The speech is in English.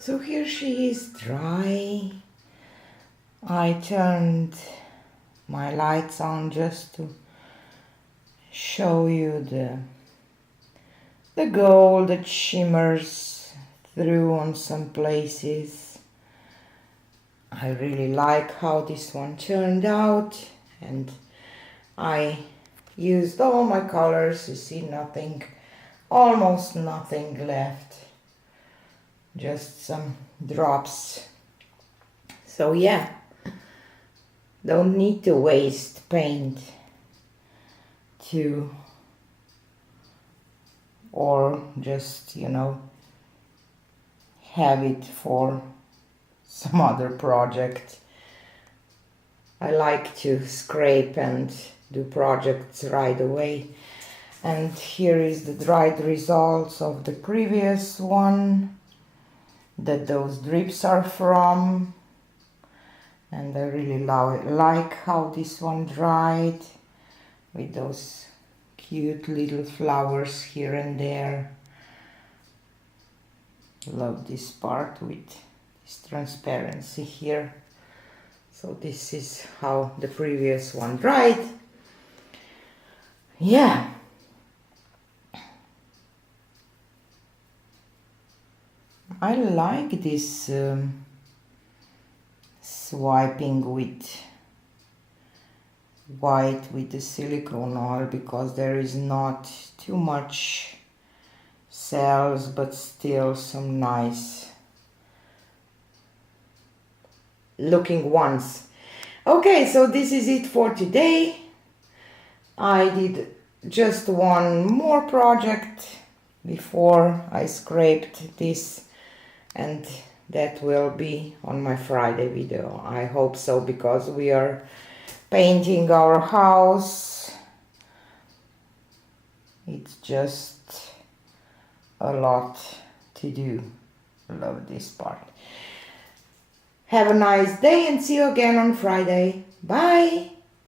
So here she is dry. I turned my lights on just to show you the gold that shimmers through on some places. I really like how this one turned out, and I used all my colors. You see nothing, almost nothing left, just some drops. So yeah, don't need to waste paint to, or just, you know, have it for some other project. I like to scrape and do projects right away. And here is the dried results of the previous one that those drips are from. And I really like how this one dried with those cute little flowers here and there. Love this part with this transparency here. So this is how the previous one dried. Yeah. I like this swiping with white with the silicone oil, because there is not too much cells but still some nice looking ones. Okay, so this is it for today. I did just one more project before I scraped this, and that will be on my Friday video. I hope so, because we are painting our house. It's just a lot to do. Love this part. Have a nice day and see you again on Friday. Bye!